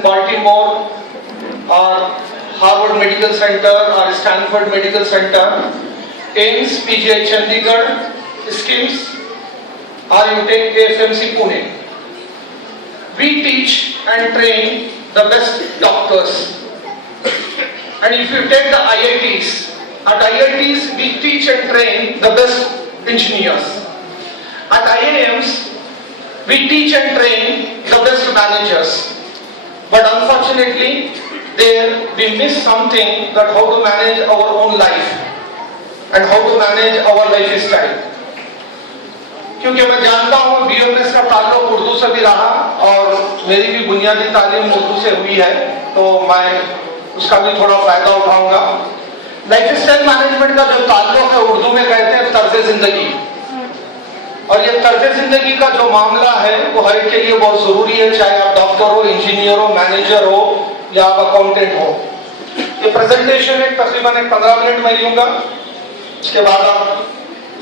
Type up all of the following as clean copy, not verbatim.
in Baltimore or Harvard Medical Center or Stanford Medical Center, AIIMS, PGI Chandigarh, SKIMS, or you take AFMC Pune. We teach and train the best doctors. And if you take the IITs, at IITs we teach and train the best engineers. At IIMs, we teach and train the best managers. But unfortunately, there we miss something, that how to manage our own life and how to manage our lifestyle. क्योंकि मैं जानता हूँ BMS का ताल्लुक उर्दू से भी रहा और मेरी भी बुनियादी तालीम उर्दू से हुई है, तो मैं उसका भी थोड़ा फायदा उठाऊंगा। लाइफस्टाइल मैनेजमेंट का जो ताल्लुक है उर्दू में कहते हैं तर्ज जिंदगी, और ये तर्ज जिंदगी का जो मामला है वो हर एक के लिए बहुत जरूरी है, चाहे आप डॉक्टर हो, इंजीनियर हो, मैनेजर हो या आप अकाउंटेंट हो। ये प्रेजेंटेशन एक तकरीबन 15 मिनट में लूंगा, इसके बाद आप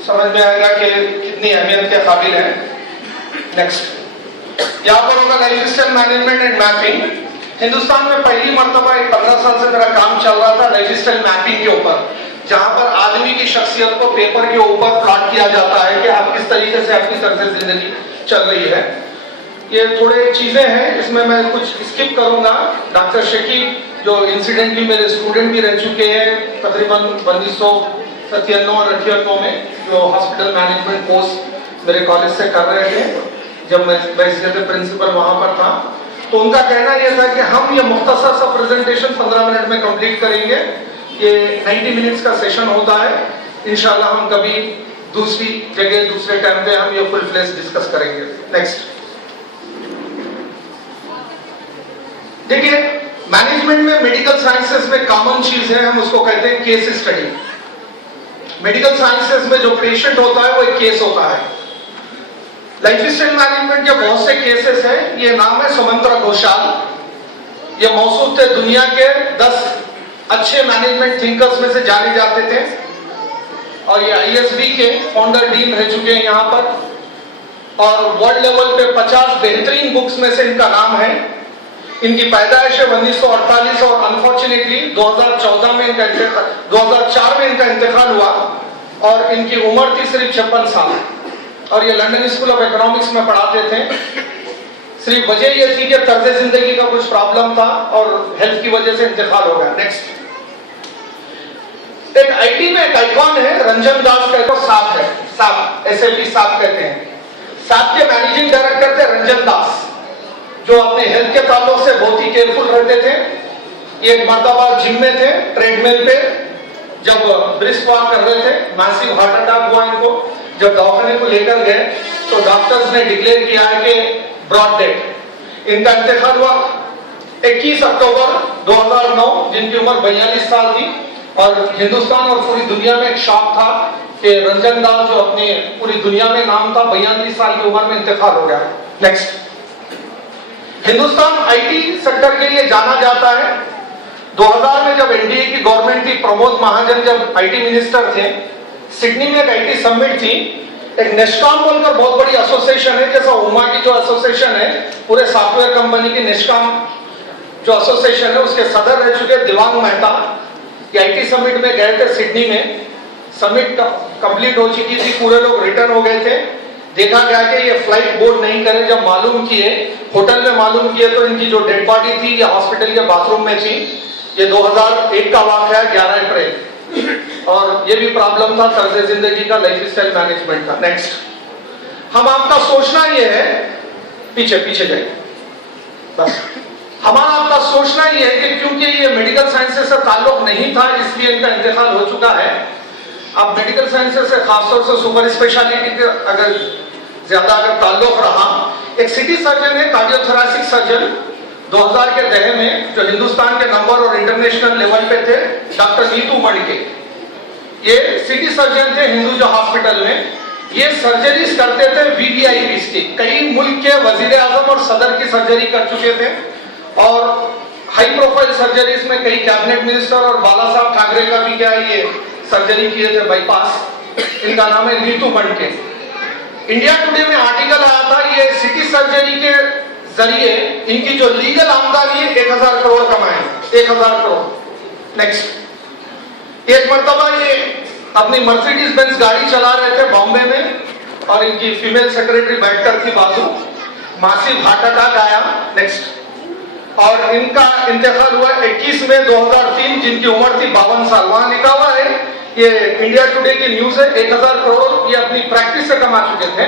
समझ में आएगा कि कितनी अहमियत के काबिल है। नेक्स्ट, यहाँ पर होगा lifestyle management and mapping. Hindustan में पहली मर्तबा 15 साल से मेरा काम चल रहा था लाइफस्टाइल मैपिंग के ऊपर, जहां पर आदमी की शख्सियत को पेपर के ऊपर प्लॉट किया जाता है कि आप किस तरीके से आपकी तर्ज जिंदगी चल रही है। ये थोड़े चीजें हैं, इसमें मैं कुछ स्किप करूंगा। डॉक्टर शकीब जो इंसिडेंटली मेरे स्टूडेंट भी रह चुके हैं तकरीबन 1997 और 98 में, जो हॉस्पिटल मैनेजमेंट कोर्स मेरे कॉलेज से कर रहे थे जब मैं बैचलर प्रिंसिपल वहां पर था, तो उनका कहना यह था कि हम ये मुख्तसर सा प्रेजेंटेशन 15 मिनट में कंप्लीट करेंगे। ये 90 मिनट्स का सेशन होता है, इंशाल्लाह हम कभी दूसरी जगह दूसरे टाइम पे हम ये फुल फ्लेश डिस्कस करेंगे। नेक्स्ट, देखिए मैनेजमेंट में मेडिकल साइंसेस में कॉमन चीज है, हम उसको कहते हैं केस स्टडी। मेडिकल साइंसेस में जो पेशेंट होता है वो एक केस होता है। लाइफस्टाइल मैनेजमेंट के बहुत से केसेस हैं। ये नाम है सुमंत्रा घोषाल, ये मौसूफ थे दुनिया के 10 अच्छे मैनेजमेंट थिंकर्स में से जाने जाते थे, और ये ISB के फाउंडर डीन रह चुके हैं यहाँ पर, और वर्ल्ड लेवल पे 50 बेहतरीन बुक्स में से इनका नाम है। इनकी पैदाइश है 1948 और अनफॉर्चुनेटली 2014 में 2004 में इनका इंतकाल हुआ, और इनकी उम्र थी सिर्फ 56 साल, और ये लंदन स्कूल ऑफ इकोनॉमिक्स में पढ़ाते थे। सिर्फ वजह यह थी कि तर्ज जिंदगी का कुछ प्रॉब्लम था और हेल्थ की वजह से इंतकाल हो गया। नेक्स्ट, एक IT में एक आइकॉन है रंजन दास का, साप है, साप SLP साप कहते हैं। साप के मैनेजिंग डायरेक्टर थे रंजन दास, जो अपने हेल्थ के ताल्लुक से बहुत ही केयरफुल रहते थे। ये एक मर्तबा जिम में थे, ट्रेडमिल पे जब ब्रिस्क वॉक कर रहे थे, मैसिव हार्ट अटैक हुआ इनको। जब दवाखाने को लेकर गए तो डॉक्टर्स ने डिक्लेयर किया है कि ब्रॉड डेथ। इनका इंतकाल हुआ 21 अक्टूबर 2009, जिनकी उम्र 42 साल थी, और हिंदुस्तान और पूरी दुनिया में एक शॉक था कि रंजन दास जो अपने पूरी दुनिया में नाम था, 42 साल की उम्र में इंतकाल हो गया। नेक्स्ट, हिंदुस्तान IT सेक्टर के लिए जाना जाता है। 2000 में जब NDA की गवर्नमेंट थी, प्रमोद महाजन जब IT मिनिस्टर थे, सिडनी में एक IT समिट थी। एक नेस्कॉम बोलकर बहुत बड़ी एसोसिएशन है, जैसा उमा की जो एसोसिएशन है पूरे सॉफ्टवेयर कंपनी की, नेस्कॉम जो एसोसिएशन है उसके सदर रह चुके दिवांग मेहता। ये IT समिट में गए थे सिडनी में। समिट कंप्लीट हो चुकी थी, पूरे लोग रिटर्न हो गए थे। देखा गया कि ये फ्लाइट बोर्ड नहीं करे। जब मालूम किए, होटल में मालूम किए, तो इनकी जो डेड बॉडी थी ये हॉस्पिटल के बाथरूम में थी। ये 2001 का वाकया, 11 अप्रैल, और ये भी प्रॉब्लम था तर्ज जिंदगी का, लाइफस्टाइल मैनेजमेंट का। नेक्स्ट, हम आपका सोचना ये है, पीछे पीछे जाइए बस, हमारा आपका सोचना ये है कि क्योंकि ये मेडिकल साइंसेस से ताल्लुक नहीं था इसलिए इनका इंतकाल हो चुका है। अब मेडिकल साइंसेस से खासतौर से सुपर स्पेशलिटी के अगर ज्यादा ताल्लुक रहा, एक सिटी सर्जन है, कार्डियोथोरैसिक सर्जन, 2000 के दहे में, जो हिंदुस्तान के नंबर और इंटरनेशनल लेवल पे थे, डॉक्टर नीतू मणिके। ये सिटी सर्जन थे हिंदुजा हॉस्पिटल में। ये सर्जरीज करते थे VVIPs की, कई मुल्क के वजीर आजम और सदर की सर्जरी कर चुके थे, और हाई प्रोफाइल सर्जरीज में कई कैबिनेट मिनिस्टर और बाला साहब ठाकरे का भी क्या ये सर्जरी किए थे, बाईपास। इनका नाम है नीतू मणिके। इंडिया टुडे में आर्टिकल आया था, ये सिटी सर्जरी के जरिए इनकी जो लीगल आमदनी है 1000 करोड़ कमाए, 1000 करोड़। नेक्स्ट, एक मर्तबा ये अपनी मर्सिडीज बेंज गाड़ी चला रहे थे बॉम्बे में और इनकी फीमेल सेक्रेटरी बैठकर थी बाजू, मासिव हार्ट अटैक आया। नेक्स्ट, और इनका इंतकाल हुआ 21 मई 2003, जिनकी उम्र थी 52 साल। वहां लिखा हुआ है, ये इंडिया टुडे की न्यूज है, 1000 करोड़ ये अपनी प्रैक्टिस से कमा चुके थे,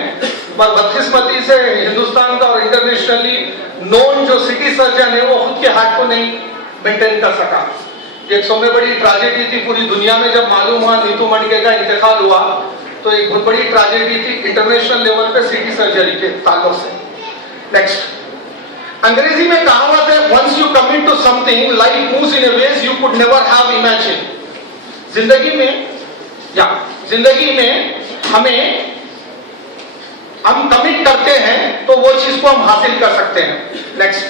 पर बदकिस्मती से हिंदुस्तान का और इंटरनेशनली नोन जो सिटी सर्जन है वो खुद के हार्ट को नहीं मेंटेन कर सका। एक सौ में बड़ी ट्रेजेडी थी पूरी दुनिया में, जब मालूम हुआ नीतू मणके का इंतकाल हुआ तो एक बहुत बड़ी ट्रेजेडी थी इंटरनेशनल लेवल पे सिटी सर्जरी के ताल्लुक से। नेक्स्ट, अंग्रेजी में कहावत है, once you commit to something life moves in a ways you could never have imagine. जिंदगी में हम कमिट करते हैं तो वो चीज को हम हासिल कर सकते हैं। नेक्स्ट,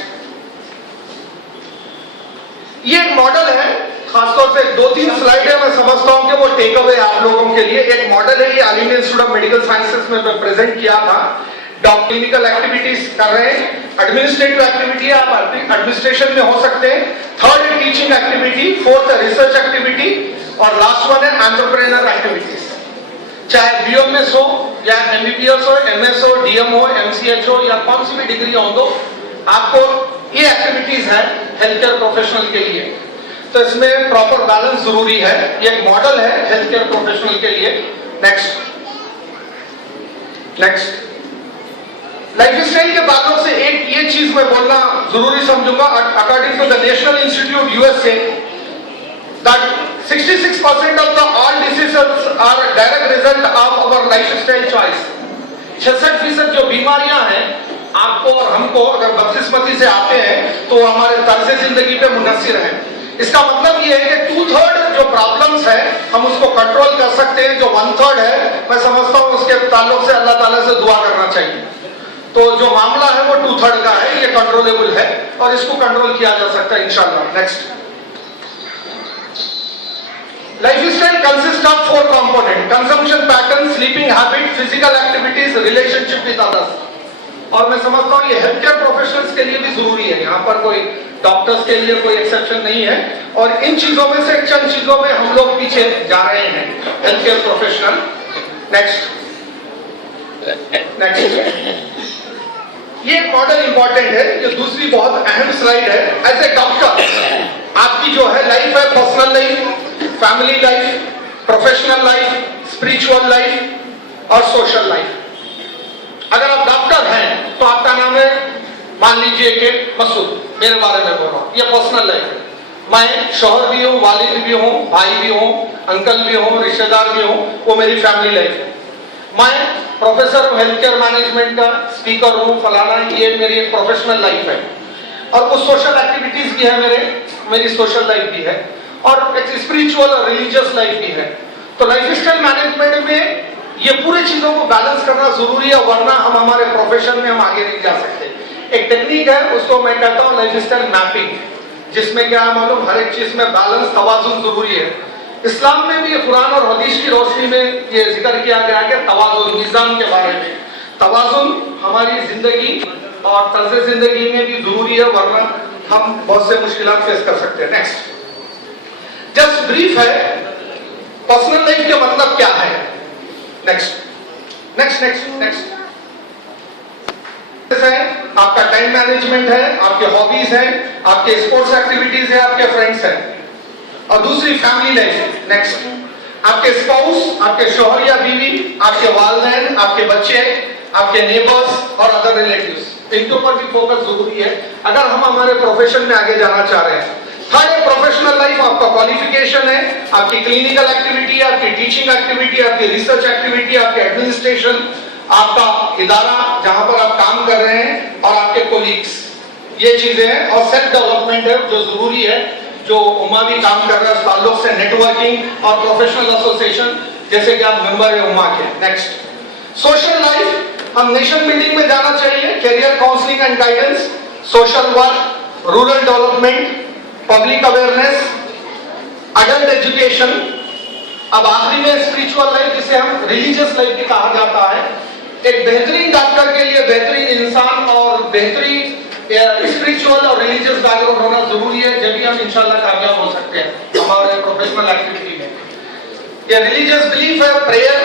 ये एक मॉडल है, खासतौर से 2-3 स्लाइड है, मैं समझता हूं कि वो टेक अवे आप लोगों के लिए। एक मॉडल है, ये all India institute of medical sciences में प्रेजेंट किया था। क्लिनिकल एक्टिविटीज कर रहे हैं, एडमिनिस्ट्रेटिव एक्टिविटी आप एडमिनिस्ट्रेशन में हो सकते हैं, थर्ड है टीचिंग एक्टिविटी, फोर्थ है रिसर्च एक्टिविटी और लास्ट वन है एंटरप्रेन्योर एक्टिविटीज। चाहे बीएमएस हो या एमबीबीएस हो, एमएस हो, डीएम हो, एमसीएच हो या कौन सी भी डिग्री हो, तो आपको ये एक्टिविटीज है हेल्थ केयर प्रोफेशनल के लिए। तो इसमें प्रॉपर बैलेंस जरूरी है। ये एक मॉडल है हेल्थ केयर प्रोफेशनल के लिए। नेक्स्ट, लाइफस्टाइल के बातों से एक ये चीज मैं बोलना जरूरी समझूंगा। According to the National Institute USA, that 66% of the all diseases are a direct result of our lifestyle choice। 66% जो बीमारियां हैं आपको और हमको अगर बदकिस्मती से आते हैं तो हमारे तर्ज जिंदगी पे मुनस्सिर हैं। इसका मतलब ये है कि 2/3 जो प्रॉब्लम्स है हम उसको कंट्रोल कर सकते हैं, जो 1/3 है मैं समझता हूं उसके ताल्लुक से अल्लाह ताला से दुआ करना चाहिए। तो जो मामला है वो 2/3 का है, ये कंट्रोलेबल है और इसको कंट्रोल किया जा सकता है इंशाल्लाह। Next, lifestyle consist of 4 component: consumption pattern, sleeping habit, physical activities, relationship with others. और मैं समझता हूं ये हेल्थ केयर प्रोफेशनल्स के लिए भी जरूरी है, यहाँ पर कोई डॉक्टर्स के लिए कोई एक्सेप्शन नहीं है। और इन चीजों में से चंद चीजों में हम लोग पीछे जा रहे हैं हेल्थ केयर प्रोफेशनल। नेक्स्ट, ये एक मॉडल इंपॉर्टेंट है, ये दूसरी बहुत अहम स्लाइड है। एज ए डॉक्टर आपकी जो है लाइफ है, personal life, family life, professional life, spiritual life और सोशल लाइफ। अगर आप डॉक्टर हैं तो आपका नाम है, मान लीजिए कि मसूद, मेरे बारे में बोल रहा हूं, ये पर्सनल लाइफ है। मैं शौहर भी हूं, वालिद भी हूं, भाई भी हूं, अंकल भी हूं, रिश्तेदार भी हूं, वो मेरी फैमिली लाइफ है। मैं प्रोफेसर हूं हेल्थ केयर मैनेजमेंट का, स्पीकर हूं, फलाना, ये मेरी एक प्रोफेशनल लाइफ है। और कुछ सोशल एक्टिविटीज भी है, मेरी सोशल लाइफ भी है, और एक स्पिरिचुअल और रिलीजियस लाइफ भी है। तो लाइफस्टाइल मैनेजमेंट में ये पूरी चीजों को बैलेंस करना जरूरी है, वरना हम हमारे प्रोफेशन में हम आगे नहीं जा सकते। एक टेक्निक है, उसको मैं कहता हूं लाइफस्टाइल मैपिंग, जिसमें क्या है मालूम, हर एक चीज में बैलेंस, तवाजुन जरूरी है। इस्लाम में भी कुरान और हदीस की रोशनी में ये जिक्र किया गया है कि तवाजुन, मिजान के बारे में। तवाजुन हमारी जिंदगी और तर्ज जिंदगी में भी जरूरी है, वरना हम बहुत से मुश्किलात फेस कर सकते हैं। नेक्स्ट, जस्ट ब्रीफ है पर्सनल लाइफ के मतलब क्या है। नेक्स्ट है आपका टाइम मैनेजमेंट है, आपके हॉबीज हैं, आपके स्पोर्ट्स एक्टिविटीज है, आपके फ्रेंड्स हैं। और दूसरी फैमिली लाइफ। नेक्स्ट, आपके स्पाउस, आपके शौहर या बीवी, आपके वालिदैन, आपके बच्चे, आपके नेबर्स और अदर रिलेटिव्स, इनके ऊपर भी फोकस जरूरी है अगर हम हमारे प्रोफेशन में आगे जाना चाह रहे हैं। थर्ड है प्रोफेशनल लाइफ, आपका क्वालिफिकेशन है, आपकी क्लिनिकल एक्टिविटी, आपकी टीचिंग एक्टिविटी, आपकी रिसर्च एक्टिविटी, आपके एडमिनिस्ट्रेशन, आपका इदारा जहां पर आप काम कर रहे हैं और आपके कोलीग्स, ये चीजें हैं। और सेल्फ डेवलपमेंट है जो जरूरी है, जो उम्मा भी काम कर रहा है उस ताल्लुक से नेटवर्किंग और प्रोफेशनल एसोसिएशन, जैसे कि आप मेंबर है उम्मा के। नेक्स्ट, सोशल लाइफ, हम नेशन बिल्डिंग में जाना चाहिए, career counselling and guidance, social work, rural development, public awareness, adult education. अब आखिरी में स्पिरिचुअल लाइफ, जिसे हम रिलीजियस लाइफ भी कहा जाता है। एक बेहतरीन डॉक्टर के लिए, बेहतरीन इंसान और बेहतरीन स्पिरिचुअल और रिलीजियस बैकग्राउंड होना जरूरी है, जब भी हम इंशाल्लाह कामयाब हो सकते हैं हमारे प्रोफेशनल एक्टिविटी में। ये रिलीजियस बिलीफ है, prayer,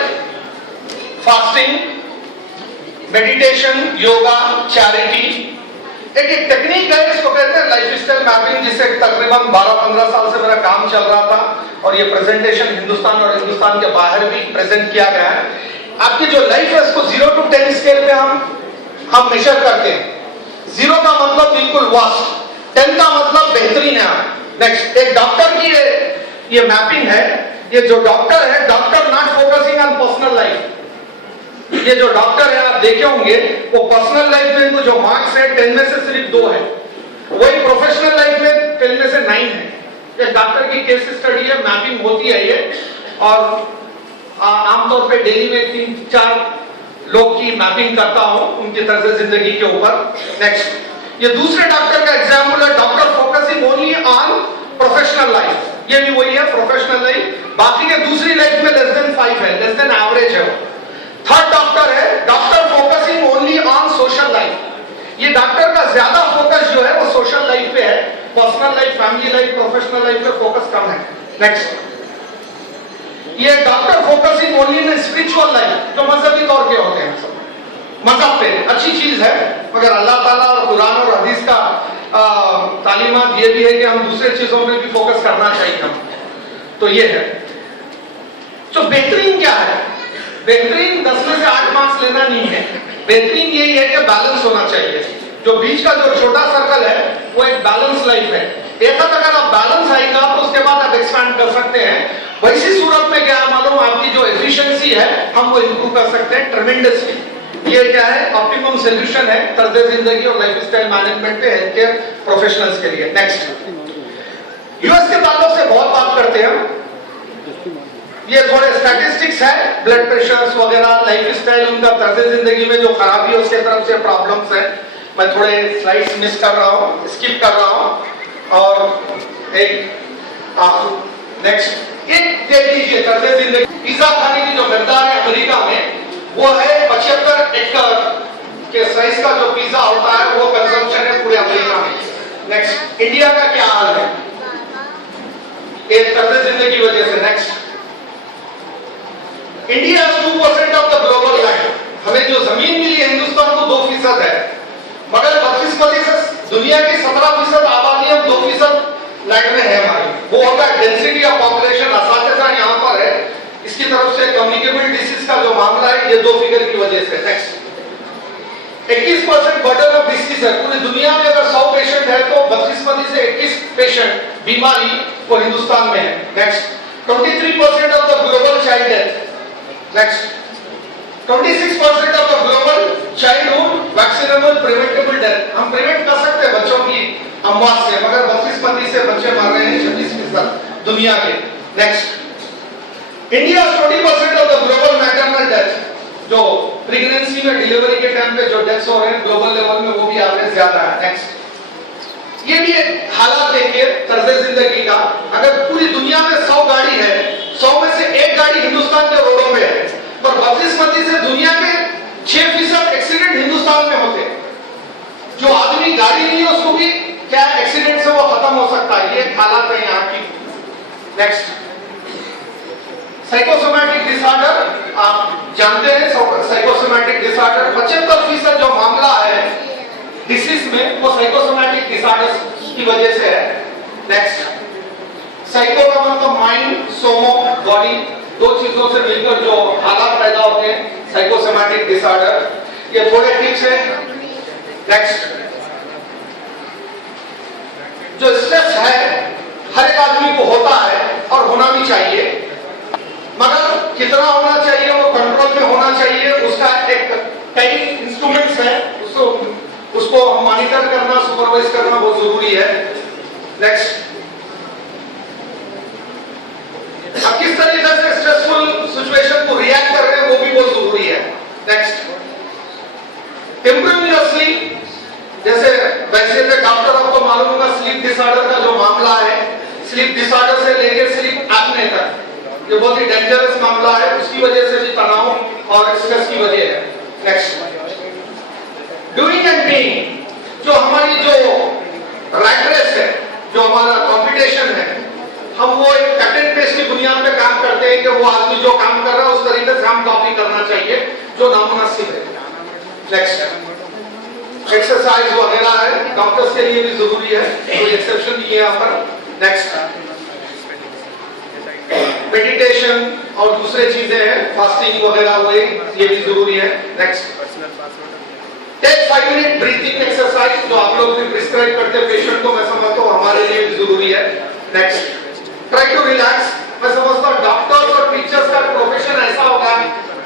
fasting, meditation, yoga, charity. एक टेक्निक है, इसको कहते हैं लाइफस्टाइल मैपिंग, जिसे तकरीबन 12-15 साल से मेरा काम चल रहा था और ये प्रेजेंटेशन हिंदुस्तान और हिंदुस्तान के बाहर भी प्रेजेंट किया गया है। आपकी जो लाइफ है उसको 0 to 10 स्केल पे हम मेजर करते हैं। 0 का मतलब बिल्कुल वास्ट, 10 का मतलब बेहतरीन है। नेक्स्ट, एक डॉक्टर की ये मैपिंग है। ये जो डॉक्टर है, doctor not focusing on personal life. ये जो डॉक्टर है आप देखे होंगे, वो पर्सनल लाइफ में जो मार्क्स है 10 में से सिर्फ 2 है, वही प्रोफेशनल लाइफ में 10 में से 9 है। ये डॉक्टर की केस स्टडी है, मैपिंग होती है ये, और आमतौर पे डेली में 3-4 लोग की मैपिंग करता हूं उनकी तर्ज जिंदगी के ऊपर। नेक्स्ट, ये दूसरे डॉक्टर का एग्जाम्पल है, doctor focusing only on professional life. ये भी वही है, प्रोफेशनल लाइफ। बाकी के दूसरी लाइफ में लेस देन 5 है, लेस देन एवरेज है। थर्ड डॉक्टर है, doctor focusing only on social life. ये डॉक्टर का ज्यादा फोकस जो है वो सोशल लाइफ पे है, personal life, family life, professional life पे फोकस कम है। नेक्स्ट, ये doctor focusing only in spiritual life, जो मजहबी तौर के होते हैं। मजहब पे अच्छी चीज है, मगर अल्लाह ताला और कुरान और हदीस का तालीमात ये भी है कि हम दूसरे चीजों में भी फोकस करना चाहिए हम। तो ये है। तो बेहतरीन क्या है? बेहतरीन 10 में से 8 मार्क्स लेना नहीं है। बेहतरीन यही है कि बैलेंस होना चाहिए। जो बीच का जो छोटा सर्कल है वो एक बैलेंस लाइफ है। एक अगर आप बैलेंस आएगा तो उसके बाद आप एक्सपैंड कर सकते हैं। वैसी सूरत में क्या मालूम, आपकी जो एफिशिएंसी है हम वो इंप्रूव कर सकते हैं ट्रेमेंडसली। ये क्या है, ऑप्टिमम सॉल्यूशन है तर्ज जिंदगी और लाइफस्टाइल मैनेजमेंट पे हेल्थ केयर प्रोफेशनल्स के लिए। नेक्स्ट, यूएस के ताल्लुक से बहुत बात करते हैं। ये थोड़े स्टैटिस्टिक्स है, ब्लड प्रेशर्स वगैरह, लाइफस्टाइल, उनका तर्ज जिंदगी में जो खराबी है उसके तरफ से प्रॉब्लम्स है। मैं थोड़े स्लाइड्स मिस कर रहा हूँ, स्किप कर रहा हूँ। और एक नेक्स्ट, एक देख लीजिए तर्ज जिंदगी। पिज्जा खाने की जो मकदार है अमेरिका में वो है 75 एकड़ के साइज का जो पिज्जा होता है वो कंजम्पशन है पूरे अमेरिका में। नेक्स्ट, इंडिया का क्या हाल है एक तर्ज जिंदगी की वजह से? Next, India 2% of the global land. हमें जो जमीन मिली है हिंदुस्तान को 2% है, मगर 25% दुनिया की 17% आबादी हम 2% लैंड में है हमारी। वो होता है डेंसिटी ऑफ पॉपुलेशन। असातिज़ा यहाँ पर है, इसकी तरफ से कम्युनिकेबल डिसीज का जो मामला है ये 2 फिगर की वजह से। नेक्स्ट, 21% बर्डन ऑफ डिसीज है पूरी दुनिया में। अगर 100 पेशेंट है तो 32 से 21 पेशेंट बीमारी वो हिंदुस्तान में है। Next, 23% of the global child death. Next, 26% of the global childhood vaccinable preventable death. हम प्रिवेंट कर सकते हैं बच्चों की अमवात से, मगर 32% से बच्चे मर रहे हैं 26% दुनिया के। Next, India 20% of the global maternal death. जो प्रेगनेंसी में डिलीवरी के टाइम पे जो डेथ्स हो रहे हैं ग्लोबल लेवल में वो भी एवरेज ज्यादा है। नेक्स्ट, ये भी एक हालात देखिए तर्ज जिंदगी का। अगर पूरी दुनिया में 100 गाड़ी है, 100 में से 1 गाड़ी हिंदुस्तान के रोडों पे है, पर 32% से दुनिया के 6% एक्सीडेंट हिंदुस्तान में होते हैं। जो आदमी गाड़ी नहीं है उसको भी क्या एक्सीडेंट से वो खत्म हो सकता है। ये हालात है यहाँ की। Next, psychosomatic disorder. आप जानते हैं साइकोसोमैटिक डिसऑर्डर 75% जो मामला है डिसीज में वो साइकोसोमैटिक डिसऑर्डर की वजह से है। नेक्स्ट, साइको का मतलब माइंड, सोमो बॉडी, 2 चीजों से मिलकर जो हालात पैदा होते हैं साइकोसोमैटिक डिसऑर्डर। ये थोड़े टिप्स हैं। नेक्स्ट, जो स्ट्रेस है हर एक आदमी को होता है और होना भी चाहिए, मगर कितना होना चाहिए वो कंट्रोल में होना चाहिए। उसका एक कई इंस्ट्रूमेंट्स है, उसको मॉनिटर करना, सुपरवाइज करना बहुत जरूरी है। नेक्स्ट, अब किस तरीके से स्ट्रेसफुल सिचुएशन को रिएक्ट कर रहे हैं वो भी बहुत जरूरी है। Next, improve your sleep. जैसे वैसे तो डॉक्टर आपको मालूम होगा स्लीप डिसऑर्डर का जो मामला है, स्लीप डिसऑर्डर से लेकर स्लीप एपने तक ये बहुत ही डेंजरस मामला है। उसकी वजह से भी तनाव और स्ट्रेस की वजह है। Next, doing and being. जो हमारी जो रैट रेस है, जो हमारा कंपटीशन है, हम वो एक कट एंड पेस्ट की बुनियाद पे काम करते हैं कि वो आदमी जो काम कर रहा है उस तरीके से हम कॉपी करना चाहिए जो नामुनासिब है। नेक्स्ट एक्सरसाइज वगैरह है, डॉक्टर्स के लिए भी जरूरी है, कोई एक्सेप्शन नहीं है यहाँ पर। नेक्स्ट मेडिटेशन और दूसरे चीजें हैं, फास्टिंग वगैरह हुए, ये भी जरूरी है। Next take 5 minute breathing exercise जो आप लोग भी प्रिस्क्राइब करते हैं पेशेंट को, मैं समझता हूँ हमारे लिए भी जरूरी है। Next try to relax. मैं समझता हूँ डॉक्टर्स और टीचर्स का प्रोफेशन ऐसा होगा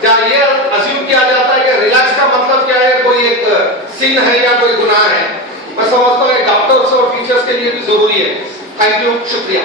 जहाँ ये अज्यूम किया जाता है कि रिलैक्स का मतलब क्या है, कोई एक सिन है या कोई गुनाह है। मैं समझता हूँ डॉक्टर्स और टीचर्स के लिए भी जरूरी है। थैंक यू, शुक्रिया।